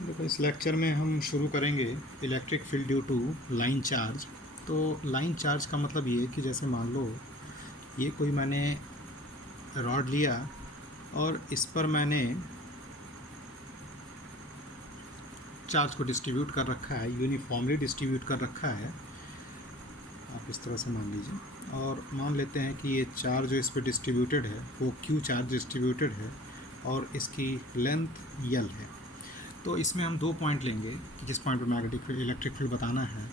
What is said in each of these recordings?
देखो, इस लेक्चर में हम शुरू करेंगे electric field due to line charge. तो लाइन चार्ज का मतलब ये कि जैसे मान लो ये कोई मैंने रॉड लिया और इस पर मैंने चार्ज को डिस्ट्रीब्यूट कर रखा है, यूनिफॉर्मली डिस्ट्रीब्यूट कर रखा है। आप इस तरह से मान लीजिए और मान लेते हैं कि ये चार्ज जो इस पर डिस्ट्रीब्यूटेड है वो क्यू चार्ज डिस्ट्रीब्यूटेड है और इसकी लेंथ यल है। तो इसमें हम दो पॉइंट लेंगे कि जिस पॉइंट पर मैग्नेटिक फील्ड इलेक्ट्रिक फील्ड बताना है।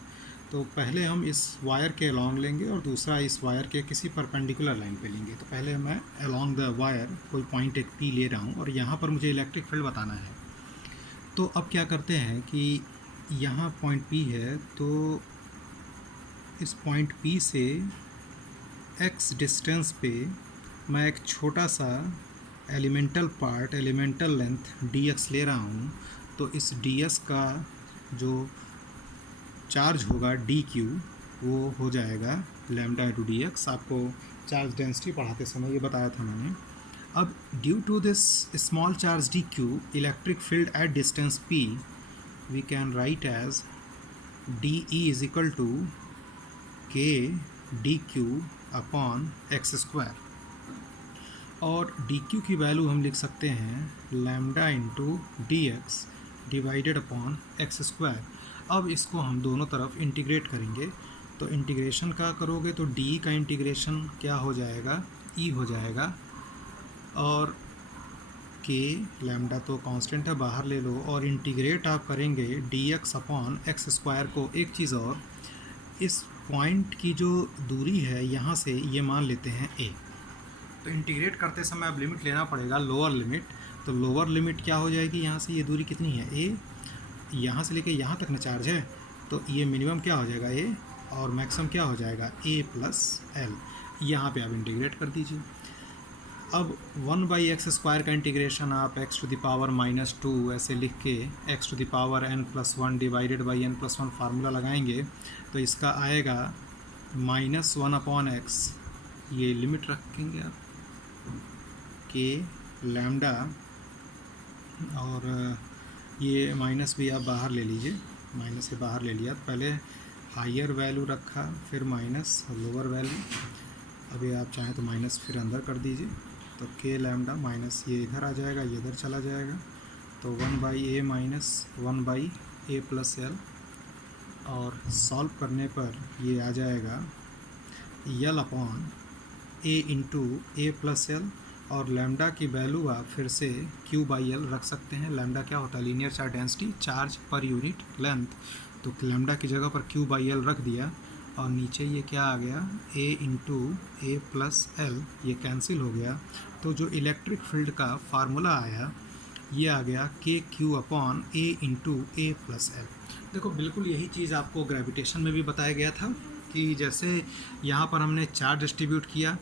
तो पहले हम इस वायर के अलॉन्ग लेंगे और दूसरा इस वायर के किसी परपेंडिकुलर लाइन पे लेंगे। तो पहले मैं अलॉन्ग द वायर कोई पॉइंट एक पी ले रहा हूँ और यहाँ पर मुझे इलेक्ट्रिक फील्ड बताना है। तो अब क्या करते हैं कि यहाँ पॉइंट पी है, तो इस पॉइंट पी से एक्स डिस्टेंस पे मैं एक छोटा सा elemental part, elemental length D x ले रहा हूँ। तो इस डी एस का जो चार्ज होगा डी क्यू वो हो जाएगा लैम्डा इंटू डी एक्स। आपको चार्ज डेंसिटी पढ़ाते समय ये बताया था मैंने। अब due to this small charge D Q electric field at distance P we can write as D E is equal to K D Q upon X square, और D Q की value हम लिख सकते हैं lambda into D X divided upon X square. अब इसको हम दोनों तरफ इंटीग्रेट करेंगे। तो इंटीग्रेशन का करोगे तो डी का इंटीग्रेशन क्या हो जाएगा, ई हो जाएगा, और के लैम्डा तो कांस्टेंट है बाहर ले लो, और इंटीग्रेट आप करेंगे D x upon X square को। एक चीज़ और, इस पॉइंट की जो दूरी है यहाँ से ये मान लेते हैं ए। तो इंटीग्रेट करते समय अब लिमिट लेना पड़ेगा, लोअर लिमिट। तो लोअर लिमिट क्या हो जाएगी, यहाँ से ये दूरी कितनी है ए, यहाँ से लेके यहाँ तक ना चार्ज है, तो ये मिनिमम क्या हो जाएगा ए और मैक्सिमम क्या हो जाएगा ए प्लस एल। यहाँ पे आप इंटीग्रेट कर दीजिए। अब 1/x² का इंटीग्रेशन आप x टू द पावर -2 ऐसे लिख के x to the power n+1 divided by n+1 formula लगाएंगे तो इसका आएगा -1/x, ये लिमिट रखेंगे आप के लैम्डा, और ये माइनस भी आप बाहर ले लीजिए, माइनस से बाहर ले लिया। पहले हायर वैल्यू रखा फिर माइनस लोअर वैल्यू, अभी आप चाहें तो माइनस फिर अंदर कर दीजिए। तो के लैम्डा माइनस ये इधर आ जाएगा, ये इधर चला जाएगा, तो 1/a minus 1/a plus L, और सॉल्व करने पर ये आ जाएगा यल अपॉन ए इंटू ए प्लस एल, और लैम्डा की वैल्यू आप फिर से Q/L रख सकते हैं। लैम्डा क्या होता है, linear charge density, charge per unit length. तो लैम्डा की जगह पर Q/L रख दिया, और नीचे ये क्या आ गया A into A plus L, ये कैंसिल हो गया। तो जो इलेक्ट्रिक फील्ड का फार्मूला आया ये आ गया के क्यू अपॉन ए इंटू ए प्लस एल। देखो, बिल्कुल यही चीज़ आपको ग्रेविटेशन में भी बताया गया था कि जैसे यहाँ पर हमने चार्ज डिस्ट्रीब्यूट किया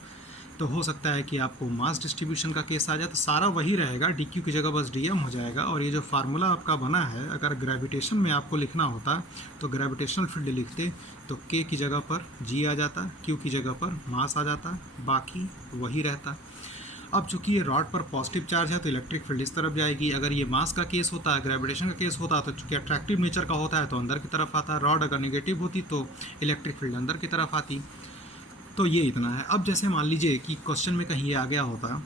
तो हो सकता है कि आपको मास डिस्ट्रीब्यूशन का केस आ जाए, तो सारा वही रहेगा, डी क्यू की जगह बस डी एम हो जाएगा। और ये जो फार्मूला आपका बना है, अगर ग्रेविटेशन में आपको लिखना होता तो ग्रेविटेशनल फील्ड लिखते तो के की जगह पर जी आ जाता, क्यू की जगह पर मास आ जाता, बाकी वही रहता। अब चूंकि ये रॉड पर पॉजिटिव चार्ज है तो इलेक्ट्रिक फील्ड इस तरफ जाएगी। अगर ये मास का केस होता है, ग्रेविटेशन का केस होता, तो चूंकि अट्रैक्टिव नेचर का होता है तो अंदर की तरफ आता। रॉड अगर नेगेटिव होती तो इलेक्ट्रिक फील्ड अंदर की तरफ आती। तो ये इतना है। अब जैसे मान लीजिए कि क्वेश्चन में कहीं ये आ गया होता,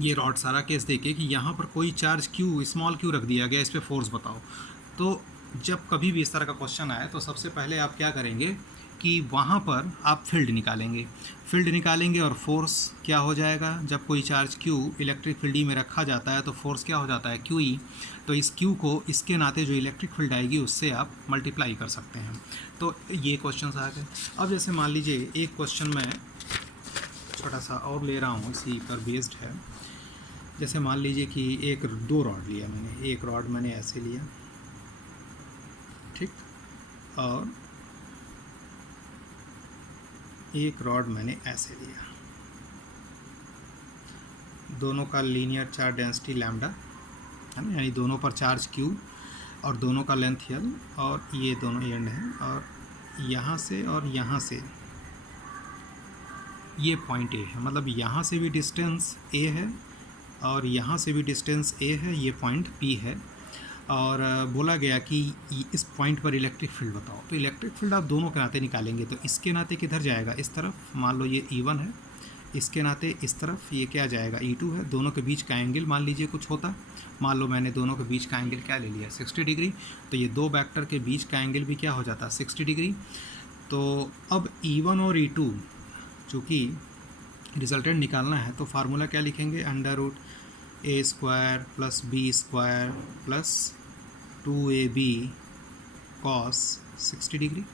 ये रॉड सारा केस देके कि यहाँ पर कोई चार्ज क्यू, स्मॉल क्यू रख दिया गया, इस पर फोर्स बताओ। तो जब कभी भी इस तरह का क्वेश्चन आए तो सबसे पहले आप क्या करेंगे कि वहाँ पर आप फील्ड निकालेंगे और फोर्स क्या हो जाएगा, जब कोई charge Q electric field E में रखा जाता है तो फोर्स क्या हो जाता है क्यू ई। तो इस क्यू को इसके नाते जो इलेक्ट्रिक फील्ड आएगी उससे आप मल्टीप्लाई कर सकते हैं। तो ये क्वेश्चन आ गए। अब जैसे मान लीजिए एक क्वेश्चन मैं छोटा सा और ले रहा हूँ, इसी पर बेस्ड है। जैसे मान लीजिए कि दो रॉड लिया मैंने, एक रॉड मैंने ऐसे लिया, ठीक, और एक रॉड मैंने ऐसे लिया। दोनों का लीनियर चार्ज डेंसिटी लैम्डा है ना, यानी दोनों पर चार्ज क्यू और दोनों का लेंथ यल, और ये दोनों एंड हैं, और यहाँ से और यहाँ से ये पॉइंट ए है, मतलब यहाँ से भी डिस्टेंस ए है और यहाँ से भी डिस्टेंस ए है, ये पॉइंट पी है। और बोला गया कि इस पॉइंट पर इलेक्ट्रिक फील्ड बताओ। तो इलेक्ट्रिक फील्ड आप दोनों के नाते निकालेंगे, तो इसके नाते किधर जाएगा, इस तरफ। मान लो ये E1 है, इसके नाते इस तरफ ये क्या जाएगा, E2 है। दोनों के बीच का एंगल मान लीजिए कुछ होता, मान लो मैंने दोनों के बीच का एंगल क्या ले लिया, 60 डिग्री। तो ये दो वेक्टर के बीच का एंगल भी क्या हो जाता, 60 डिग्री। तो अब E1 और E2 चूँकि रिजल्टेंट निकालना है, तो फार्मूला क्या लिखेंगे, √a² + b² + 2ab cos 60 degree,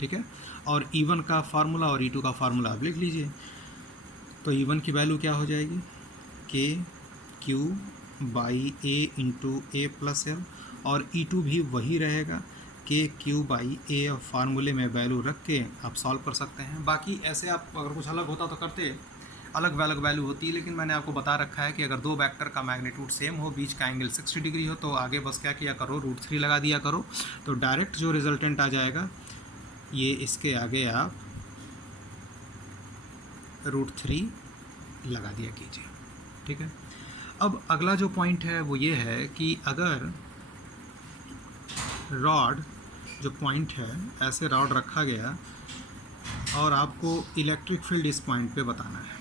ठीक है। और E1 का फार्मूला और E2 का फार्मूला आप लिख लीजिए। तो E1 की वैल्यू क्या हो जाएगी, KQ/A × A + L, और E2 भी वही रहेगा, KQ/A। और फार्मूले में वैल्यू रख के आप सॉल्व कर सकते हैं। बाकी ऐसे आप अगर कुछ अलग होता तो करते, अलग वैल्यू होती है, लेकिन मैंने आपको बता रखा है कि अगर दो वेक्टर का मैग्नीट्यूड सेम हो, बीच का एंगल 60 डिग्री हो, तो आगे बस क्या किया करो, √3 लगा दिया करो। तो डायरेक्ट जो रिजल्टेंट आ जाएगा, ये इसके आगे आप √3 लगा दिया कीजिए, ठीक है। अब अगला जो पॉइंट है वो ये है कि अगर रॉड, जो पॉइंट है, ऐसे रॉड रखा गया और आपको इलेक्ट्रिक फील्ड इस पॉइंट पे बताना है,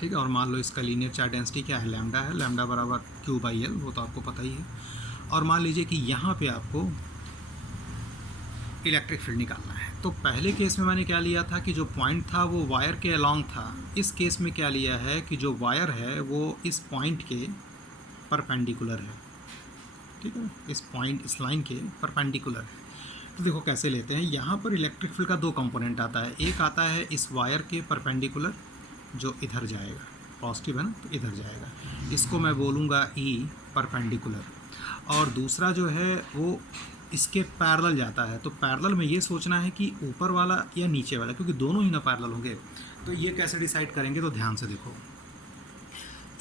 ठीक है। और मान लो इसका लीनियर चार्ज डेंसिटी क्या है, लैम्डा है, लैम्डा बराबर Q/L, वो तो आपको पता ही है। और मान लीजिए कि यहाँ पे आपको इलेक्ट्रिक फील्ड निकालना है। तो पहले केस में मैंने क्या लिया था कि जो पॉइंट था वो वायर के अलॉन्ग था। इस केस में क्या लिया है कि जो वायर है वो इस पॉइंट के परपेंडिकुलर है, ठीक है, इस पॉइंट, इस लाइन के परपेंडिकुलर है। तो देखो कैसे लेते हैं, यहाँ पर इलेक्ट्रिक फील्ड का दो कंपोनेंट आता है। एक आता है इस वायर के परपेंडिकुलर, जो इधर जाएगा, पॉजिटिव है ना, तो इधर जाएगा, इसको मैं बोलूँगा E परपेंडिकुलर। और दूसरा जो है वो इसके पैरेलल जाता है। तो पैरेलल में ये सोचना है कि ऊपर वाला या नीचे वाला, क्योंकि दोनों ही ना पैरेलल होंगे। तो ये कैसे डिसाइड करेंगे, तो ध्यान से देखो,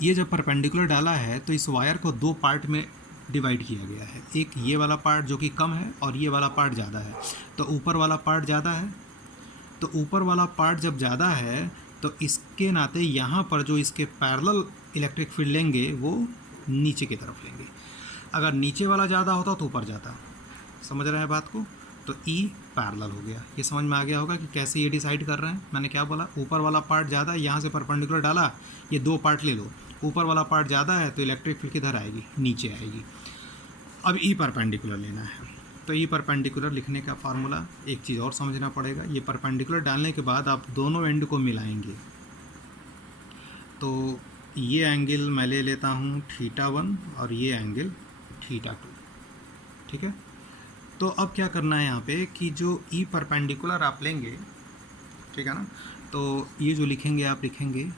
ये जब परपेंडिकुलर डाला है तो इस वायर को दो पार्ट में डिवाइड किया गया है। एक ये वाला पार्ट जो कि कम है, और ये वाला पार्ट ज़्यादा है। तो ऊपर वाला पार्ट ज़्यादा है, तो ऊपर वाला पार्ट जब ज़्यादा है तो इसके नाते यहाँ पर जो इसके पैरेलल इलेक्ट्रिक फील्ड लेंगे वो नीचे की तरफ लेंगे। अगर नीचे वाला ज़्यादा होता तो ऊपर जाता। समझ रहे हैं बात को, तो E पैरेलल हो गया। ये समझ में आ गया होगा कि कैसे ये डिसाइड कर रहे हैं। मैंने क्या बोला, ऊपर वाला पार्ट ज़्यादा, यहाँ से परपेंडिकुलर डाला, ये दो पार्ट ले लो, ऊपर वाला पार्ट ज़्यादा है तो इलेक्ट्रिक फील्ड किधर आएगी, नीचे आएगी। अब E परपेंडिकुलर लेना है, तो E परपेंडिकुलर लिखने का फार्मूला, एक चीज़ और समझना पड़ेगा, ये परपेंडिकुलर डालने के बाद आप दोनों एंड को मिलाएंगे। तो ये एंगल मैं ले लेता हूँ θ1 और ये एंगल θ2, ठीक है। तो अब क्या करना है यहाँ पे कि जो E परपेंडिकुलर आप लेंगे, ठीक है ना, तो ये जो लिखेंगे आप लिखेंगे,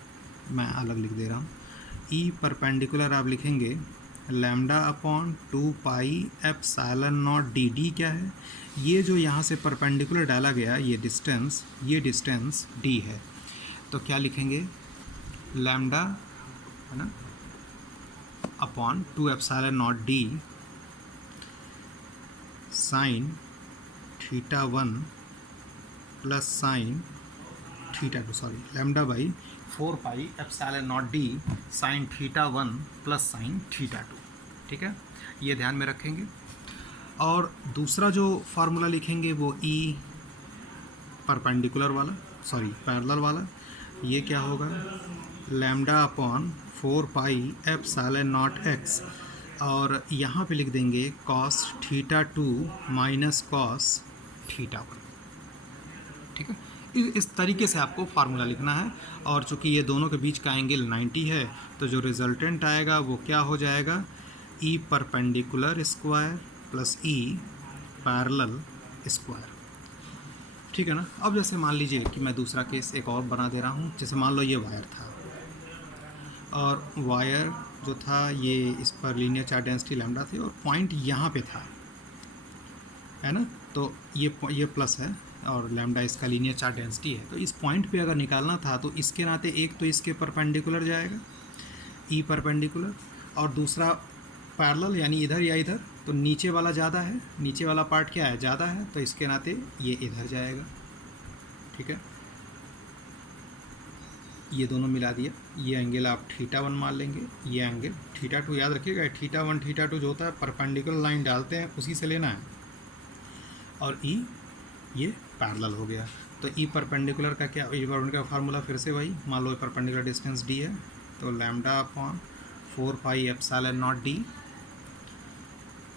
मैं अलग लिख दे रहा हूँ, E परपेंडिकुलर आप लिखेंगे λ/2πε0 dd। क्या है ये, जो यहाँ से परपेंडिकुलर डाला गया ये डिस्टेंस d है। तो क्या लिखेंगे, लैम्डा, है ना, /2ε0 d sin θ1 plus sin θ2, sorry, λ/4πε0 d sin θ1 plus sin θ2, ठीक है, ये ध्यान में रखेंगे। और दूसरा जो फार्मूला लिखेंगे वो E परपेंडिकुलर वाला, सॉरी पैरेलल वाला, ये क्या होगा, λ/4πε0x, और यहाँ पे लिख देंगे cos θ2 माइनस cos θ1, ठीक है। इस तरीके से आपको फार्मूला लिखना है। और चूंकि ये दोनों के बीच का एंगल 90 है, तो जो रिजल्टेंट आएगा वो क्या हो जाएगा, E perpendicular square plus E parallel square, ठीक है ना। अब जैसे मान लीजिए कि मैं दूसरा केस एक और बना दे रहा हूँ। जैसे मान लो ये वायर था, और वायर जो था ये, इस पर लीनियर चार्ज डेंसिटी लैम्डा थी, और पॉइंट यहाँ पे था, है ना। तो ये प्लस है और लैम्डा इसका लीनियर चार्ज डेंसिटी है। तो इस पॉइंट पे अगर निकालना था तो इसके नाते एक तो इसके परपेंडिकुलर जाएगा E परपेंडिकुलर, और दूसरा पैरेलल यानी इधर या इधर। तो नीचे वाला ज़्यादा है, नीचे वाला पार्ट क्या है, ज़्यादा है, तो इसके नाते ये इधर जाएगा, ठीक है। ये दोनों मिला दिया, ये एंगल आप θ1 मान लेंगे, ये एंगल θ2। याद रखिएगा θ1 θ2 जो होता है परपेंडिकुलर लाइन डालते हैं उसी से लेना है। और ई ये पैरेलल हो गया। तो ई परपेंडिकुलर का क्या, ई परपेंडिकुलर का फार्मूला फिर से वही, मान लो परपेंडिकुलर डिस्टेंस डी है तो λ/4πε0d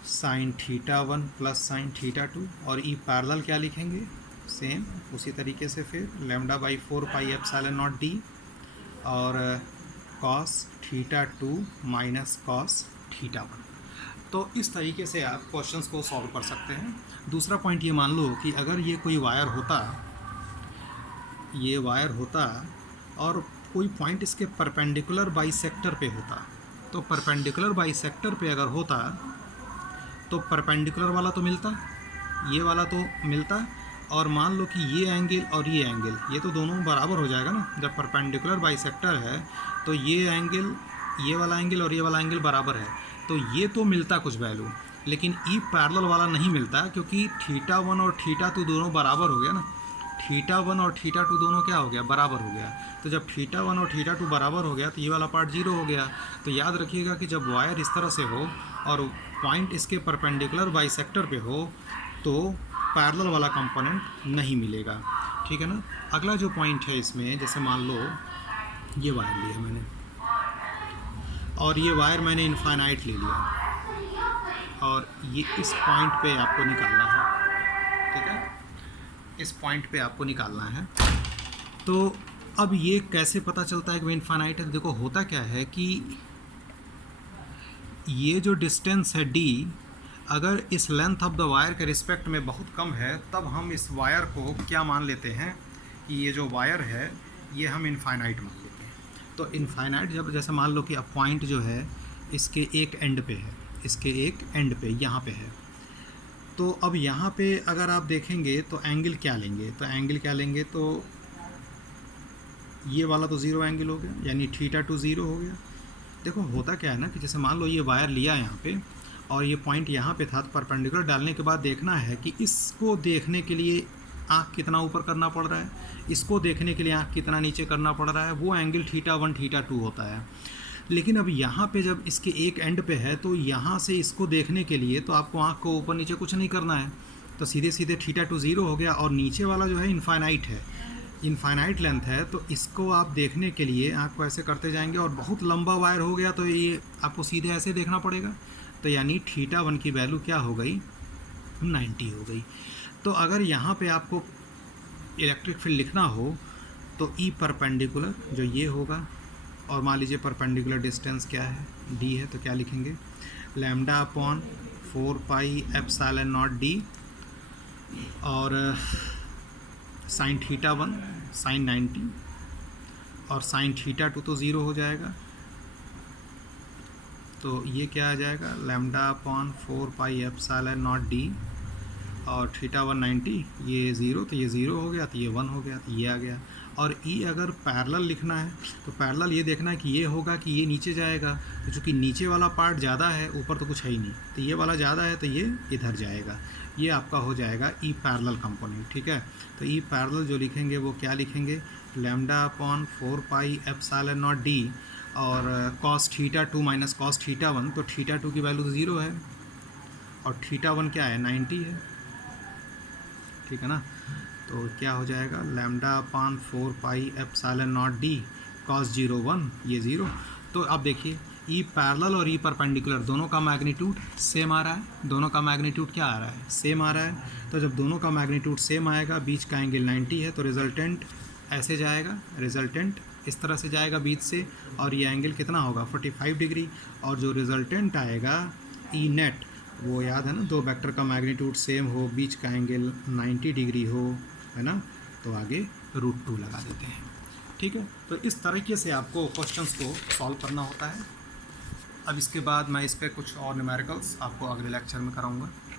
sin θ1 प्लस sin θ2। और ई पैरेलल क्या लिखेंगे, सेम उसी तरीके से फिर λ/4πε0d और cos θ2 माइनस cos θ1। तो इस तरीके से आप क्वेश्चंस को सॉल्व कर सकते हैं। दूसरा पॉइंट ये मान लो कि अगर ये कोई वायर होता, ये वायर होता और कोई पॉइंट इसके परपेंडिकुलर बाइसेक्टर पे होता, तो परपेंडिकुलर बाइसेक्टर पे अगर होता तो परपेंडिकुलर वाला तो मिलता, ये वाला तो मिलता, और मान लो कि ये एंगल और ये एंगल ये तो दोनों बराबर हो जाएगा ना। जब परपेंडिकुलर बाइसेक्टर है तो ये एंगल, ये वाला एंगल और ये वाला एंगल बराबर है, तो ये तो मिलता कुछ वैल्यू, लेकिन ई पैरेलल वाला नहीं मिलता क्योंकि θ1 और θ2 दोनों बराबर हो गया ना। θ1 और θ2 दोनों क्या हो गया, बराबर हो गया। तो जब θ1 और θ2 बराबर हो गया तो ये वाला पार्ट जीरो हो गया। तो याद रखिएगा कि जब वायर इस तरह से हो और पॉइंट इसके परपेंडिकुलर बाइसेक्टर पे हो तो पैरेलल वाला कंपोनेंट नहीं मिलेगा, ठीक है ना। अगला जो पॉइंट है इसमें, जैसे मान लो ये वायर लिया मैंने और ये वायर मैंने इनफाइनाइट ले लिया और ये इस पॉइंट पे आपको निकालना है, ठीक है, इस पॉइंट पे आपको निकालना है। तो अब ये कैसे पता चलता है कि इनफाइनाइट है? देखो होता क्या है कि ये जो डिस्टेंस है d, अगर इस लेंथ ऑफ द वायर के रिस्पेक्ट में बहुत कम है तब हम इस वायर को क्या मान लेते हैं कि ये जो वायर है ये हम इनफाइनाइट मान लेते हैं। तो इनफाइनाइट जब, जैसे मान लो कि अब पॉइंट जो है इसके एक एंड पे है, इसके एक एंड पे यहाँ पे है, तो अब यहाँ पे अगर आप देखेंगे तो एंगल क्या लेंगे, तो एंगल क्या लेंगे, तो ये वाला तो ज़ीरो एंगल हो गया, यानी θ2 ज़ीरो हो गया। देखो होता क्या है ना कि जैसे मान लो ये वायर लिया यहाँ पे और ये पॉइंट यहाँ पे था, तो परपेंडिकुलर डालने के बाद देखना है कि इसको देखने के लिए आँख कितना ऊपर करना पड़ रहा है, इसको देखने के लिए आँख कितना नीचे करना पड़ रहा है, वो एंगल θ1 θ2 होता है। लेकिन अब यहाँ पे जब इसके एक एंड पे है तो यहाँ से इसको देखने के लिए तो आपको आँख को ऊपर नीचे कुछ नहीं करना है, तो सीधे सीधे θ2 ज़ीरो हो गया। और नीचे वाला जो है इनफाइनाइट है, इनफाइनाइट लेंथ है, तो इसको आप देखने के लिए आँख को ऐसे करते जाएंगे और बहुत लंबा वायर हो गया तो ये आपको सीधे ऐसे देखना पड़ेगा, तो यानी θ1 की वैल्यू क्या हो गई, 90 हो गई। तो अगर यहाँ पे आपको इलेक्ट्रिक फील्ड लिखना हो तो ई परपेंडिकुलर जो ये होगा, और मान लीजिए परपेंडिकुलर डिस्टेंस क्या है, d है, तो क्या लिखेंगे λ/4πε0d और sin θ1 sin 90 और sin θ2 तो ज़ीरो हो जाएगा, तो ये क्या आ जाएगा λ/4πε0d और θ1 90, ये ज़ीरो, तो ये ज़ीरो हो गया, तो ये 1 हो गया, तो ये आ गया। और ई अगर पैरेलल लिखना है तो पैरेलल ये देखना है कि ये होगा कि ये नीचे जाएगा, तो चूँकि नीचे वाला पार्ट ज़्यादा है, ऊपर तो कुछ है ही नहीं, तो ये वाला ज़्यादा है तो ये इधर जाएगा, ये आपका हो जाएगा ई पैरेलल कंपोनेंट, ठीक है। तो ई पैरेलल जो लिखेंगे वो क्या लिखेंगे λ/4πε0d और cos θ2 माइनस cos θ1, तो θ2 की वैल्यू तो ज़ीरो है और θ1 क्या है, 90 है, ठीक है ना। तो क्या हो जाएगा λ/4πε0d cos 01, ये ज़ीरो। तो अब देखिए ई पैरेलल और ई परपेंडिकुलर दोनों का मैग्नीट्यूड सेम आ रहा है, दोनों का मैग्नीट्यूड क्या आ रहा है, सेम आ रहा है। तो जब दोनों का मैग्नीट्यूड सेम आएगा, बीच का एंगल 90 है, तो रिजल्टेंट ऐसे जाएगा, रिजल्टेंट इस तरह से जाएगा बीच से, और ये एंगल कितना होगा 45 डिग्री, और जो रिजल्टेंट आएगा ई नेट, वो याद है ना, दो वेक्टर का मैग्नीट्यूड सेम हो, बीच का एंगल 90 डिग्री हो, है ना, तो आगे √2 लगा देते हैं, ठीक है। तो इस तरीके से आपको क्वेश्चंस को सॉल्व करना होता है। अब इसके बाद मैं इस पर कुछ और न्यूमेरिकल्स आपको अगले लेक्चर में कराऊंगा।